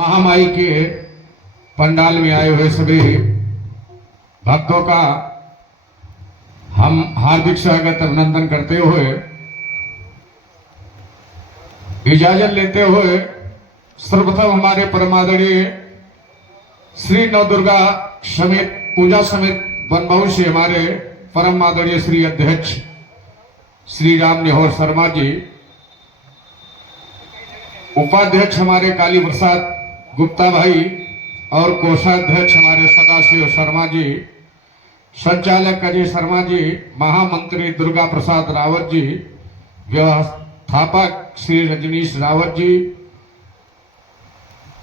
महामाई के पंडाल में आए हुए सभी भक्तों का हम हार्दिक स्वागत अभिनंदन करते हुए इजाजत लेते हुए सर्वप्रथम हमारे परमादरणीय श्री नवदुर्गा समेत पूजा समेत बनमऊ से हमारे परम आदरणीय श्री अध्यक्ष श्री राम निहोर शर्मा जी, उपाध्यक्ष हमारे काली प्रसाद गुप्ता भाई और कोषाध्यक्ष हमारे सदाशिव शर्मा जी, संचालक अजय शर्मा जी, महामंत्री दुर्गा प्रसाद रावत जी, व्यवस्थापक श्री रजनीश रावत जी,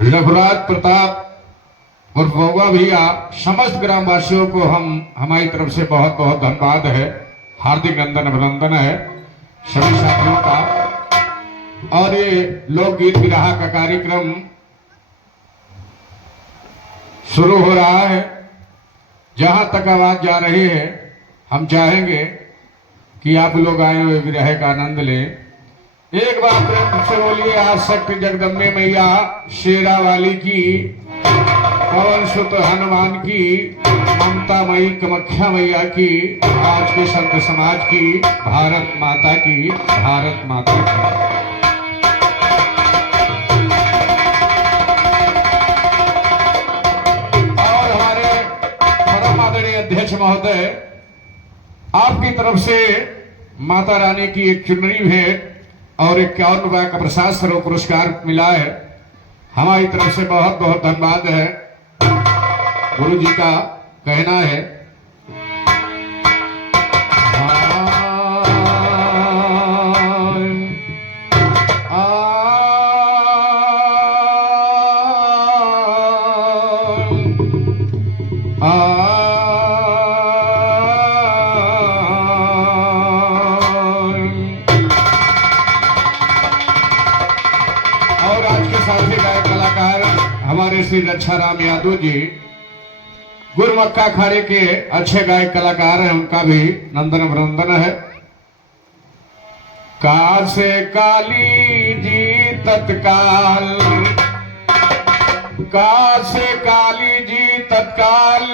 रघुराज प्रताप और भोगा भैया, समस्त ग्रामवासियों को हमारी तरफ से बहुत बहुत धन्यवाद है, हार्दिक अभिनंदन है सभी साथियों का। और ये लोकगीत विरहा का कार्यक्रम शुरू हो रहा है। जहां तक आवाज जा रही है हम चाहेंगे कि आप लोग आए हुए विरह का आनंद लें। एक बार प्रेम से बोलिए आज शक्ति जगदम्बे मैया शेरा वाली की, पवन सुत हनुमान की, ममता मई कामाख्या मैया की, आज के संत समाज की, भारत माता की, भारत माता की। और हमारे परम आदरणीय अध्यक्ष महोदय, आपकी तरफ से माता रानी की एक चुनरी भेंट और 51 रुपये का प्रसाद स्वरूप पुरस्कार मिला है। हमारी तरफ से बहुत बहुत धन्यवाद है। गुरु जी का कहना है और आज के साथी गायक कलाकार हमारे श्री रक्षाराम यादव जी, गुरमक्का अखाड़े के अच्छे गायक कलाकार हैं, उनका भी नंदन अभिनंदन है। कासे काली जी तत्काल, कासे काली जी तत्काल,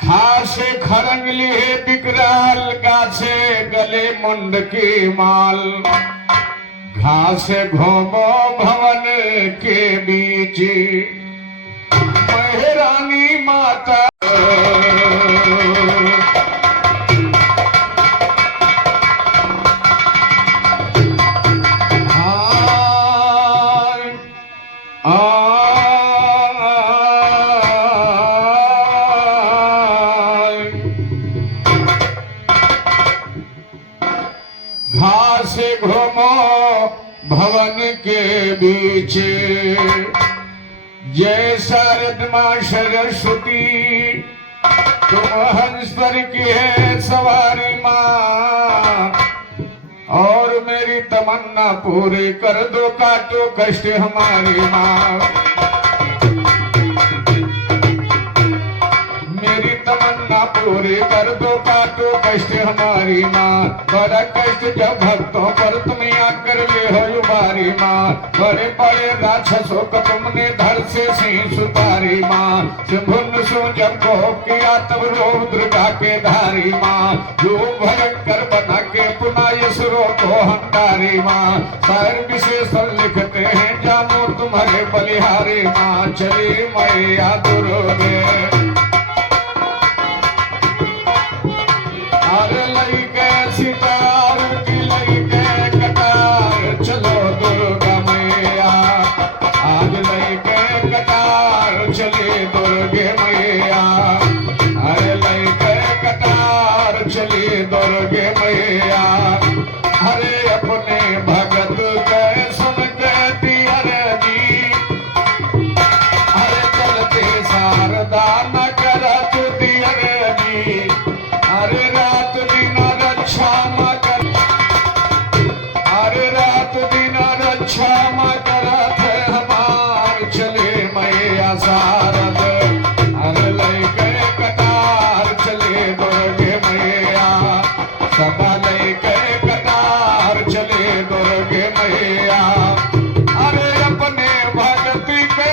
खासे खरंग लिए बिकराल, गाछे गले मुंड की माल, घासे घोमो भवन के बीच, मेहरानी माता घास घूमो भवन के बीच, जय शारद मां सरस्वती, तुम हंस पर की है सवारी मां, और मेरी तमन्ना पूरी कर दो, काटो कष्ट हमारी मां, मेरी तमन्ना पूरी कर दो, काटो कष्ट हमारी मां, बड़ा कष्ट जब भक्तों पर तुम आकर ले हो युवारी मां, बड़े बड़े राक्षसों को तुमने धर से शीश उतारी मां, सिंधुन सो जब को किया तब रूप दुर्गा के धारी मां, रूप भयंकर बना के पुनः यसुरों को हंकारी मां, शायर विशेषण लिखते हैं जानो तुम्हारे बलिहारी मां, चली मैया दुर्गे अरे लइके सितार की लइके कटार, चलो दुर्गा मैया आज लइके कटार, चली दुर्गे मैया, अरे लइके कटार, चली दुर्गे मैया, अरे अपने भगत के सुन के दियर जी, अरे चलते शारदा न करत दियर जी, अरे रात दिन रक्षा मां कर, अरे रात दिन रक्षा मां करत हमार, चले मैया शारद, अरे लइके कटार, चले दुर्गे मैया, सदा लइके कटार, चले दुर्गे मैया, अरे अपने भगत के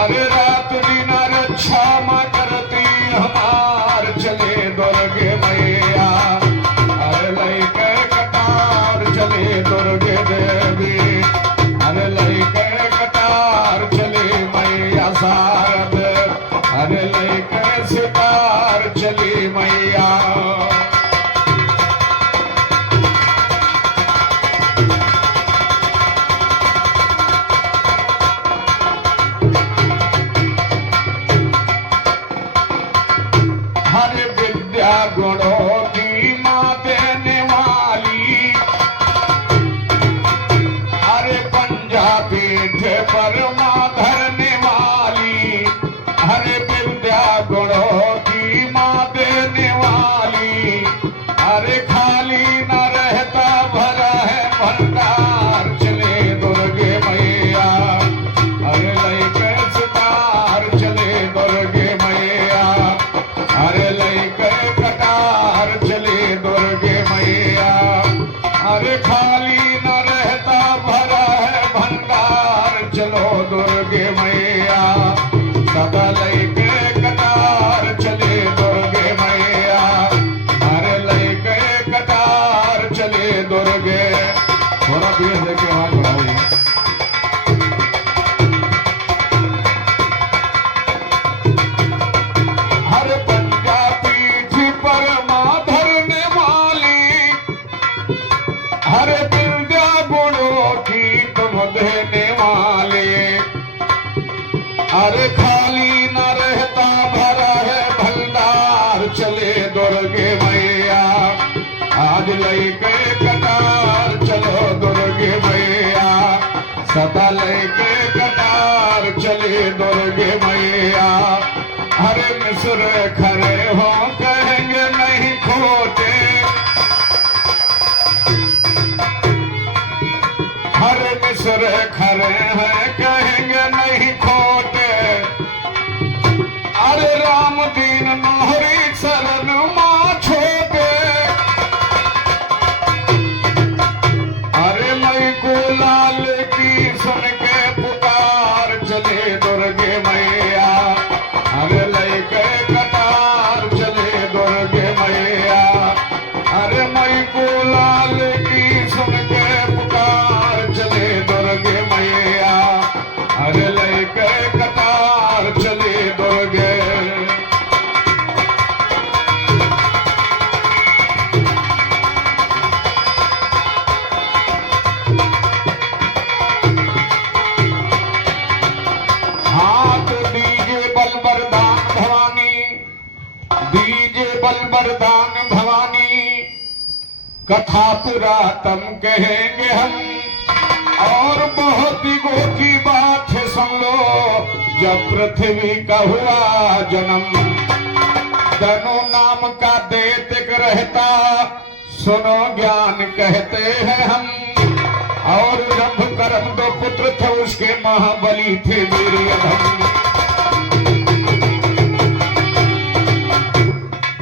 अरे रात दिन रक्षा माँ करती हमार चले दुर्गे मैया। अरे लैके कटार चले दुर्गे देवी। अरे लैके कटार चले मैया शारद। अरे लैके सितार चली मैया। हर विद्या गुणों की माँ देने वाली। अरे पंजा पीठ पर माँ धरने वाली। हर विद्या गुणों की माँ देने वाली। अरे खाली न रहता भरा है भंडार चले दुर्गे मैया। अरे लैके सितार चले दुर्गे मैया। अरे लैके कटार चले दुर्गे मैया। अरे खाली न रहता भरा है भंडार चलो दुर्गे मैया। सदा लैके कटार चले दुर्गे मैया। अरे लैके कटार चले दुर्गे। थोड़ा भीड़ देके आवाज बढ़ाइए। हर पंजा पीठ पर माँ धरने वाली। हर विद्या गुणों की तुम देने वाले। अरे खाली न रहता भरा है भंडार चले दुर्गे मैया। आज लैके कटार चलो दुर्गे मैया। सदा लैके कटार चले दुर्गे मैया। हरे मिसर खरे हो कहेंगे नहीं खोटे। हरे मिसर खरे हैं कहेंगे नहीं खोटे। अरे राम दीन मोहरी शरण माँ छोटे। अरे मई को लाल की सुन के पुकार चले दुर्गे मैया। अरे लैके कटार चले दुर्गे मैया। अरे मई को लाल की सुन के पुकार चले दुर्गे मैया। अरे लैके कटार चले दुर्गे। हाथ दीजे बल वरदान भवानी। दीजे बल वरदान भवानी। कथा पुरातन कहेंगे हम और बहुत दिगों की बात है सुन लो। जब पृथ्वी का हुआ जन्म तनु नाम का देत रहता सुनो ज्ञान कहते हैं हम। और रंभ कर्म दो पुत्र थे उसके महाबली थे वीर अधम।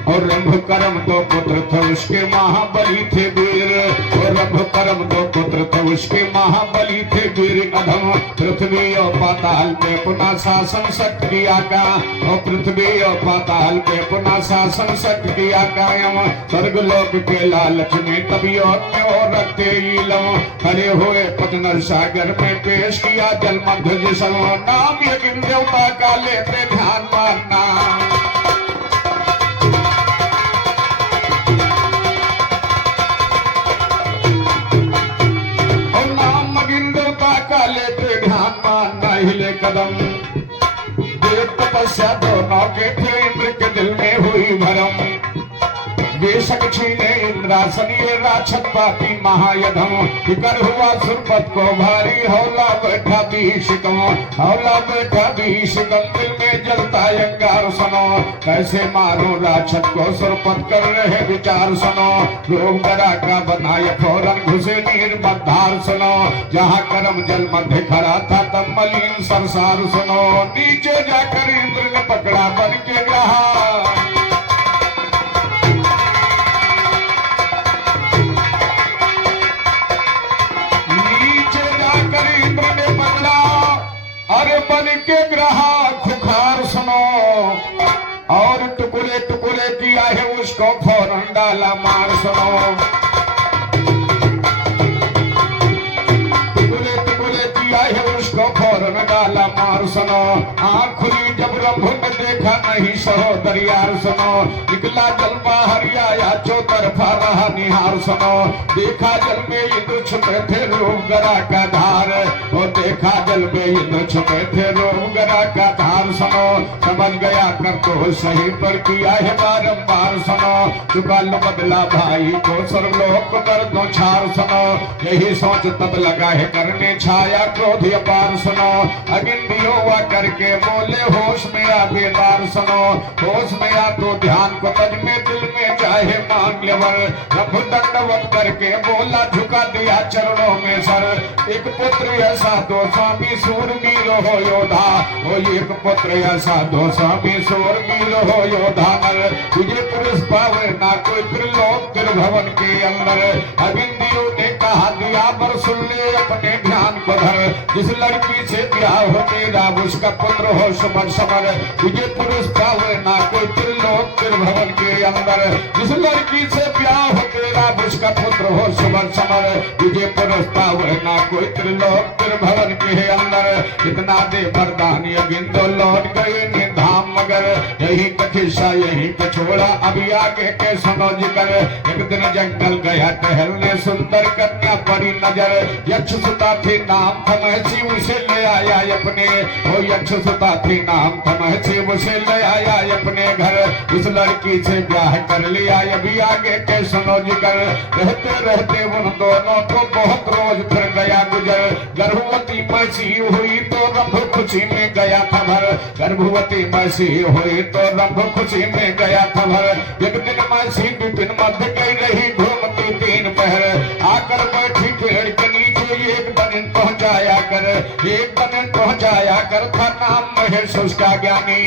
और रंभ कर्म दो पुत्र थे उसके महाबली थे वीर। और रंभ कर्म दो पुत्र थे उसके महाबली थे वीर अधम। पृथ्वी और पाताल पे पुनः शासन सट किया का। और पृथ्वी और पाताल पे पुनः शासन सट किया कायम। स्वर्गलोक के लालच में तभी और रखते ईलम। खड़े हुए पटनर सागर में पेश किया जल मध्य जिसम। नाम यज्ञ देवता का लेते ध्यान मारना। लेते ध्यान मानना हिले कदम। देव तपस्या दोनों के थे इंद्र के दिल में हुई भरम। बेशक छीने इंद्रासन ये राक्षस पापी महायधम। फिकर हुआ सुरपत को भारी हौला बैठा भीषिकम। हौला बैठा भीषिकम दिल में जलता अंगार सुनो। कैसे मारो राक्षस को सुरपत कर रहे विचार सुनो। लोग डरा का बनाए फौरन घुसे नीर मधार सुनो। जहाँ कर्म जल मध्य खड़ा था तब मलिन सरसार सुनो। नीचे जाकर इंद्र ने पकड़ा बन के ग्रहा। अरे बन के ग्रहा किया है उसको फौरन डाला मार। सुनो किया है उसको फौरन डाला मार। सुनो आँख खुली जब रंभू ने देखा नहीं सहोदर यार। सुनो निकला जल बाहर आया चौतरफा रहा निहार। सुनो देखा जल में इंद्र छुपे थे रूपगरा का धार। और देखा जल में इंद्र छुपे थे रूपगरा का धार। सुनो समझ गया कर तो सही पर किया है बारंबार। सुनो चुका लो बदला भाई को सर्वलोक कर दो छार। सुनो यही सोच तब लगा है करने छाया क्रोध अपार। सुनो अगिन दियो हुआ करके बोले होश में आ बेदार। सुनो होश में आ तो ध्यान को तज में दिल में चाहे मांग ले वर। रघु दंडवत करके बोला झुका दिया चरणों में सर। एक पुत्र ऐसा दो स्वामी सूरवीर हो योधा। ओ एक पुत्र ऐसा दो स्वामी सूरवीर हो योधा नर। तुझे पुरुष पावे ना कोई त्रिलोक त्रिभुवन के अंदर। अगिन दियो ने कहा दिया पर सुन ले अपने ध्यान को धर। जिस लड़की से ब्याह हो तेरा उसका पुत्र हो सुमन समर। तुझे पुरुष पावे ना कोई त्रिलोक त्रिभुवन के अंदर। जिस लड़की से ब्याह हो तेरा उसका पुत्र हो सुमन समर। तुझे पुरुष पावे ना कोई त्रिलोक त्रिभुवन के अंदर। इतना दे वरदान बिंदु लौट गए निधाम मगर। यही कथिसा यही कछोड़ा अभी आगे के सुनो जिकर। एक दिन जंगल गया टहलने सुंदर कन्या पड़ी नजर। यक्ष सुता थी नाम थमहसी उसे ले आया अपने। वो यक्ष सुता थी नाम थमहसी उसे ले आया अपने घर। उस लड़की से ब्याह कर लिया अभी आगे के सुनो जिकर। रहते रहते उन दोनों को बहुत रोज फिर गया गुजर। गर्भवती मैसी हुई तो रंभ खुशी में गया था भर। गर्भवती मैसी हुई तो रंभ खुशी में गया था भर। एक दिन मैसी विपिन मध्य गई रही घूमती तीन पहर। आकर बैठी पेड़ के नीचे एक बनिन पहुंचाया कर। एक बनिन पहुंचाया कर था नाम महेश उसका ज्ञानी।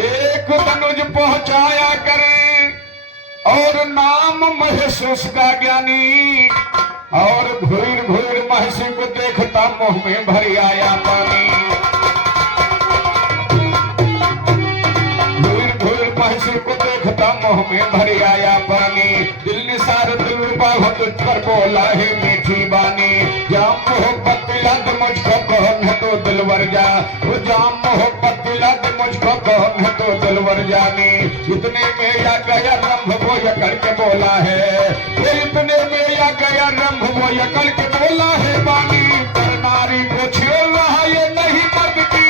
एक तनुज पहुंचाया कर और नाम महेश उसका ज्ञानी। और घूर घूर महसी को देखता मुंह में भरी आया पानी। घूर घूर महसी को देखता मुंह में भरी आया पानी। दिल निसार दिल रूपा हो तुझ पर बोला है मीठी बानी। जाम मोहब्बत दिला दे मुझको कौन है तो दिलवर जा। वो जाम मोहब्बत दिला दे मुझको कौन है तो दिलवर जानी। इतने में या गया रंभ वो यकड़ के बोला है। ये इतने में या गया रंभ वो यकड़ के बोला है बानी। पर नारी को छेड़ रहा ये नहीं मर्द की।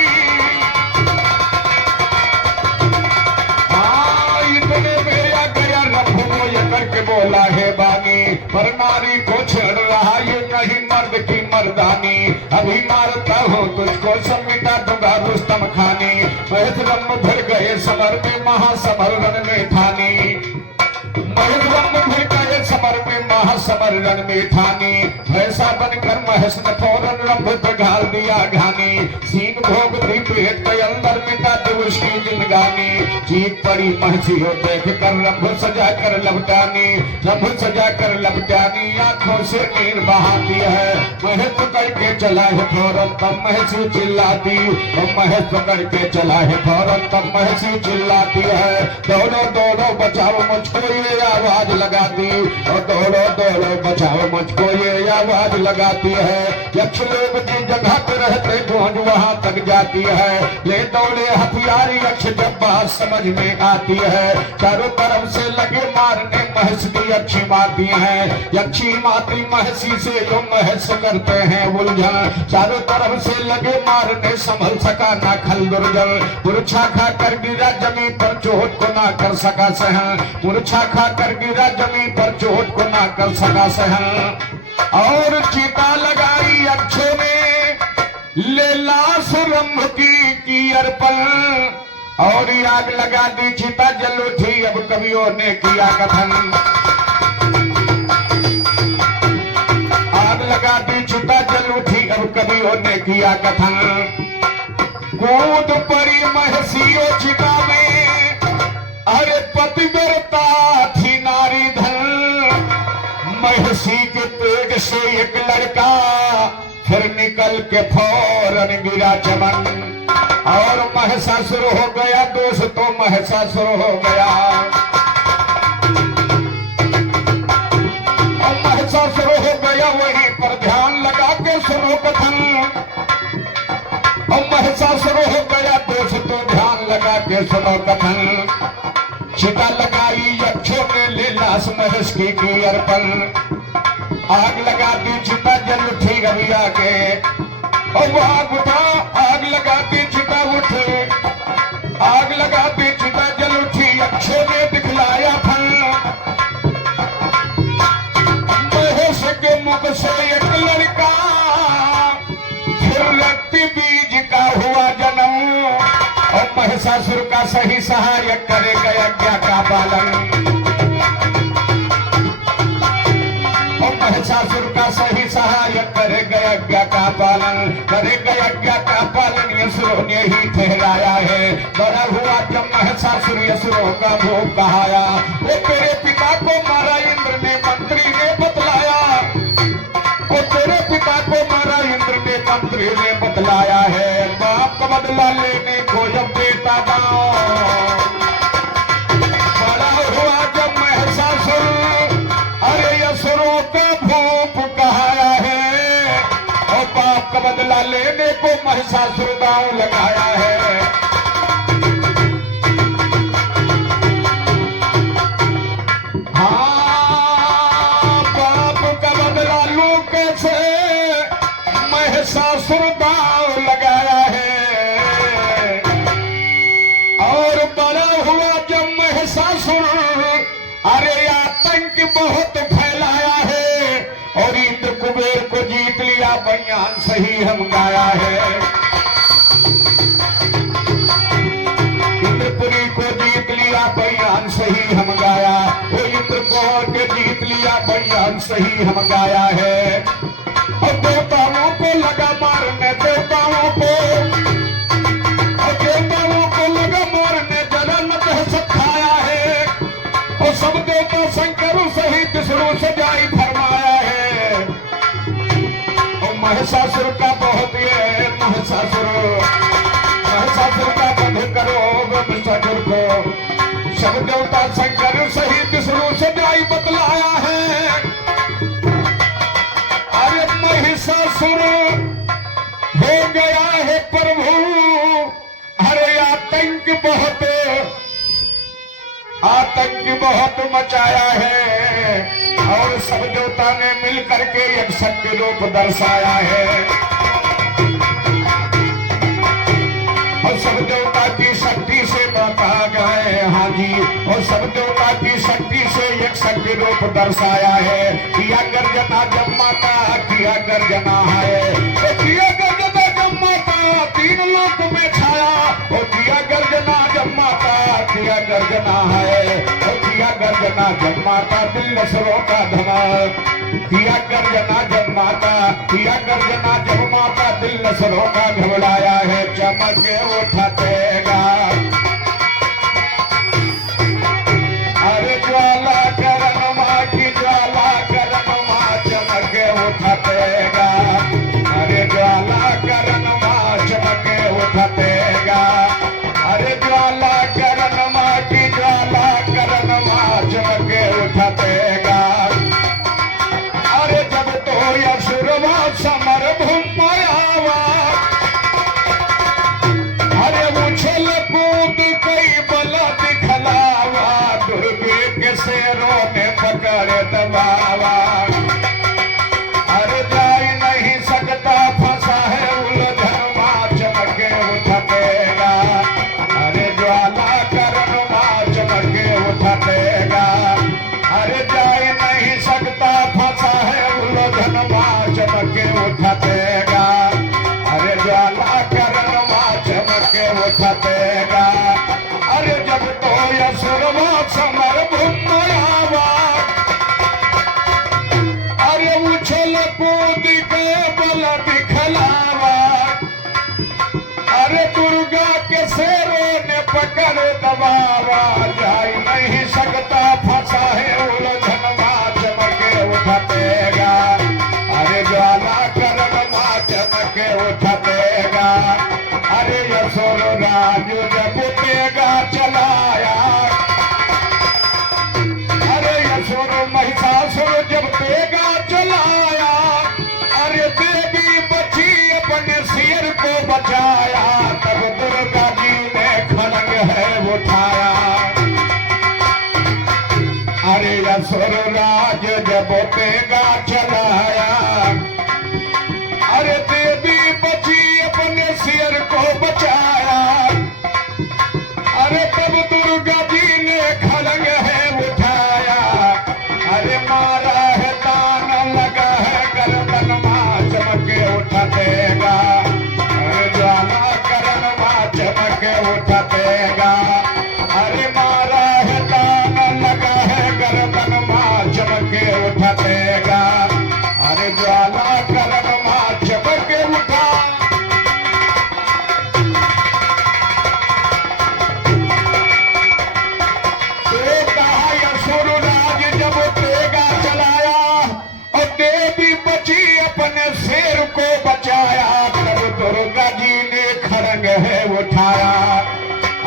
हाँ इतने में या गया रंभ वो यकड़ के बोला है बानी। पर नारी को छेड़ रहा ये नहीं मर्द की मर्दानी। अभी मारता हूँ तुझको सब मिटा दूंगा रुस्तम खानी। महेश रंभ भिड़ गए समर में महासमर रण में ठानी। महेश रंभ भिड़ गए समर में महासमर रण में ठानी। ऐसा बनकर महेश ने फौरन रंभ पे घाल दिया घानी। सीन भोग दी पेट के अंदर मिटा दे उसकी जिंदगानी। चीख पड़ी महसी हो देख कर रंभ सजा कर लपटानी। रंभ सजा कर लपटानी आंखों से नीर बहाती है। महेश पकड़ के चला है फौरन तब महसी चिल्लाती। और महेश पकड़ के चला है फौरन तब महसी चिल्लाती है। दौड़ो दौड़ो बचाओ मुझको ये आवाज लगाती। और दौड़ो दौड़ो बचाओ मुझको ये आवाज लगाती है। यक्ष लोग की जगह पे रहते गूंज वहां तक जाती है। ले दौड़े हथियार यक्ष जब बात समझ में आती है। चारों तरफ से लगे मारने महस की यक्षी मारती है। यक्षी माती महसी से जो महस करते हैं उलझन। चारों तरफ से लगे मारने संभल सका ना खल दुर्जन। मूर्छा खा कर गिरा जमीन पर चोट को ना कर सका सहन। मूर्छा खा कर गिरा जमीन पर चोट को ना कर सका सहन। और चिता लगाई अक्षों में ले लाश रंभ की अर्पण। और आग लगा दी चिता जल उठी अब कवियों ने किया कथन। आग लगा दी चिता जल उठी अब कवियों ने किया कथन। कूद पड़ी महसियों चिता में अरे पतिव्रता थी नारी धन। महसी के पेट से एक लड़का फिर निकल के फौरन गिरा चमन और महिषासुर हो गया दोस्तों, महिषासुर हो गया। और महिषासुर हो गया, वहीं पर ध्यान लगा के सुनो कथन। और महिषासुर हो गया दोस्तों, ध्यान लगा के सुनो कथन। चिता लगाई यक्षों ने ले लाश महेश की अर्पण। आग लगा दी चिता जल उठी रवि आगे, और वो आग उठा, आग लगा दी चिता उठे, आग लगा दी चिता जल उठी। यक्षों ने दिखलाया फल, महेश के मुख से एक लड़का, फिर रक्ति बीज का हुआ जन्म। और महिषासुर का सही सहायक करेगा यज्ञ का पालन। और महिषासुर का सही सहायक करेगा यज्ञ का पालन, करेगा यज्ञ का पालन। यसुरों ने ही ठहराया है। बड़ा हुआ जब महिषासुर यसुरों का भोग कहाया। वो तेरे पिता को मारा इंद्र ने, मंत्री ने बतलाया। वो तेरे पिता को मारा इंद्र ने, मंत्री ने बतलाया है। बाप का बदला लेने को जब बेटा गाँव। बड़ा हुआ जब महिषासुर, अरे यसुरों का भूप कहाया है। और बाप का बदला लेने को महिषासुर दांव लगाया है। हाँ, बाप का बदला लू कैसे, महिषासुर दांव लगाया है। और बड़ा हुआ जब महिषासुर, अरे आतंक बहुत फैलाया है। और इंद्र कुबेर को जीत लिया, बयान सही हम गाया है। इंद्रपुरी को जीत लिया, बयान सही हम गाया। वो इंद्र को के जीत लिया, बयान सही हम गाया है। और देवताओं को लगा मारने, देवताओं को, और देवताओं को लगा मारने, जरा न सखाया है। और सब देवता शंकर सहित विष्णु सजाई फरमाया है। और महिषासुर का बहुत ये, महिषासुर का वध करो महिषासुर को। सब देवता शंकर सहित विष्णु सजाई बतलाया है। अरे महिषासुर हो गया है प्रभु, अरे आतंक बहुत मचाया है। और सब देवता ने मिलकर के एक शक्ति रूप दर्शाया है। और सब देवता की शक्ति से माता गए, हाँ जी। और सब देवता की शक्ति से एक शक्ति रूप दर्शाया है। किया गर्जना जब माता, किया गर्जना है। किया गर्जना जब माता, तीन लोक में छाया। और किया गर्जना जब माता, किया गर्जना है। और किया गर्जना जब माता, दिल नसरों का धमाल। किया गर्जना जब माता, किया गर्जना जब माता, दिल नसरों का घबराया है। चमक के उठतेगा, अरे ज्वाला करन माँ की, ज्वाला करन माँ चमक के उठतेगा। अरे ज्वाला करन माँ चमक के उठतेगा। अरे ज्वाला करन माँ की, ज्वाला करन माँ चमक के उठतेगा। अरे जब तो यसुरवा समर भूमायावा, अरे उछल कूद कई बल दिखलावा। दुर्गे के शेरों ने पकड़ दबावा। अरे जा नहीं सकता, फंसा है उलझन माँ चमक के उठतेगा। अरे ज्वाला करन माँ चमक के उठतेगा। अरे जा नहीं सकता, फंसा है उलझन माँ चमक के उठतेगा। अरे ज्वाला करन माँ चमक के उठतेगा। अरे जब तो यसुरवा समर भूमायावा, अरे उछल कूद के बल दिखलावा। अरे दुर्गा के शेरों ने पकड़ दबावा। जा नहीं सकता, फंसा है उलझन माँ चमक के उठतेगा। अरे ज्वाला करन माँ देवी बची अपने शेर को बचाया, तब दुर्गा जी ने खड़ग है उठाया।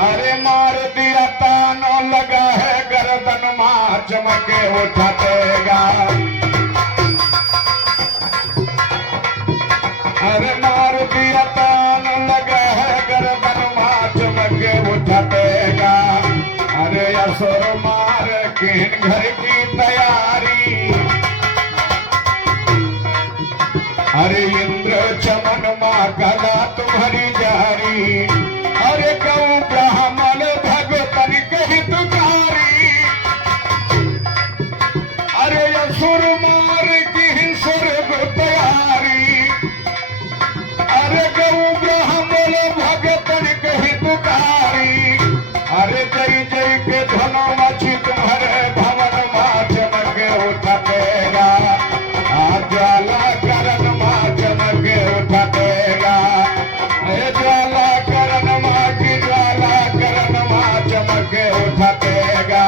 अरे मार दिया तानो लगा है गर्दन मां चमके उठातेगा। अरे मार दिया तानो लगा है गर्दन मां चमके उठातेगा। अरे असुर मार किन घर की तैयारी। अरे इंद्र चमन माँ कला तुम्हारी जारी। अरे गौ ब्राह्मण भगतन हितकारी। अरे असुर मार की स्वर्ग तैयारी। अरे गौ ब्राह्मण भगतन हितकारी। अरे जय जय के धनो मची तुम्हारे भवन माँ चमके उठातेगा। ज्वाला करण माँ चमके उठातेगा। ज्वाला करण माँ की ज्वाला करण माँ चमके उठातेगा।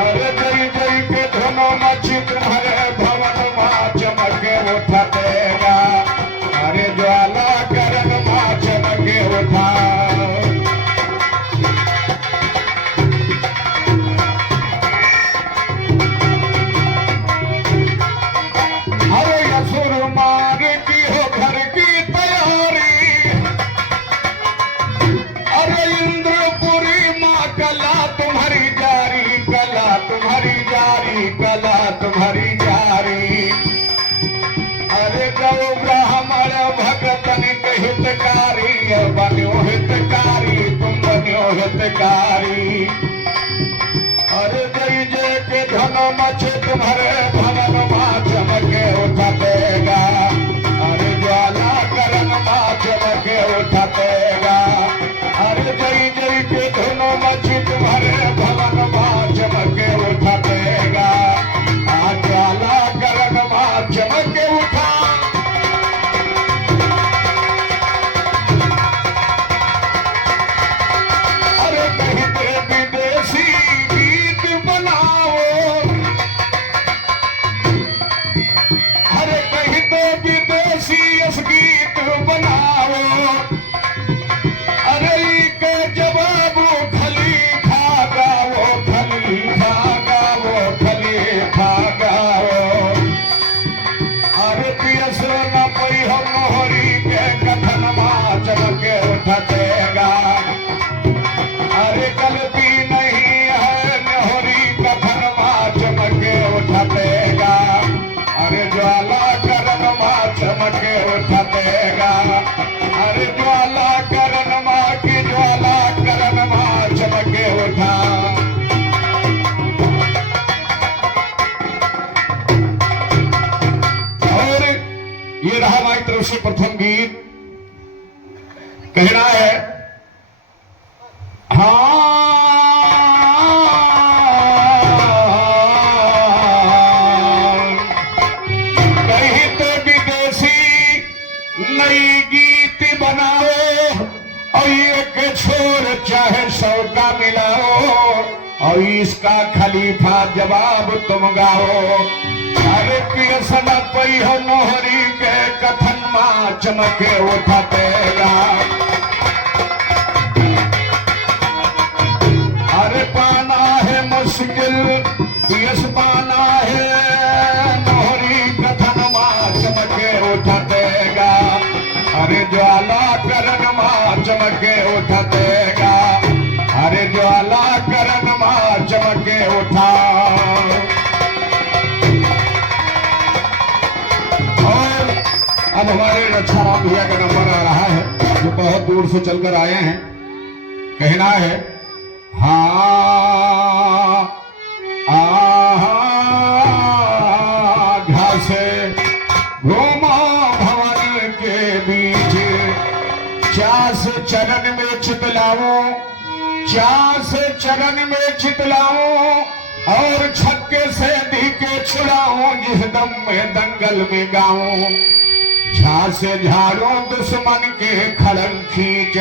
अरे जय जय के धनो मची तुम्हारे भवन माँ चमके उठातेगा। अरे ज्वाला करण माँ चमके उठा। कला तुम्हारी जारी। अरे गौ ब्राह्मण भगतन हितकारी। बन्यो हितकारी तुम बन्यो हितकारी। अरे जय जय के धनो मचे तुम्हारे भवन माँ चमके उठातेगा। अरे ज्वाला करण माँ चमके उठातेगा। अरे जय जय के धनो मचे तुम्हारे भवन माँ चमके उठातेगा। ज्वाला करण माँ चमके उठा। अरे कहीं पे विदेशी गीत बनाओ। अरे कहीं तो विदेशी गीत बनाओ। अरे के जवाब खलीफा गाओ। खलीफा गाओ। खलीफा गाओ। अरे पियस न पई हम मोहरी के कथन माँ चमके उठातेगा। अरे गलती नहीं है मोहरी कथन माँ चमके उठातेगा। अरे ज्वाला करण माँ चमके उठातेगा। अरे ज्वाला करण माँ की ज्वाला करण माँ चमके उठा। और ये रहा हमारी तरफ से प्रथम गीत। कहना है हाँ कहीं तो विदेशी नई गीत बनाओ। और एक छोर चाहे 100 का मिलाओ। और इसका खलीफा जवाब तुम गाओ। अरे पियसन पई हो नोहरी के कथन माँ चमके उठातेगा। अरे पाना है मुश्किल पियस पाना है नोहरी कथन माँ चमके उठातेगा। अरे ज्वाला करण माँ चमके उठातेगा। अरे ज्वाला करण माँ चमके उठा। और अब हमारे रक्षाराम भैया का नंबर आ रहा है, जो बहुत दूर से चलकर आए हैं। कहना है हाँ घासे घूमा भवन के बीच। चास चरण में चितलाऊं। चास चरण में चितलाऊं। और छक्के से धीके छुड़ाऊं। जिस दम में दंगल में गाऊं। झा से झाड़ू दुश्मन के खड़ग खींच।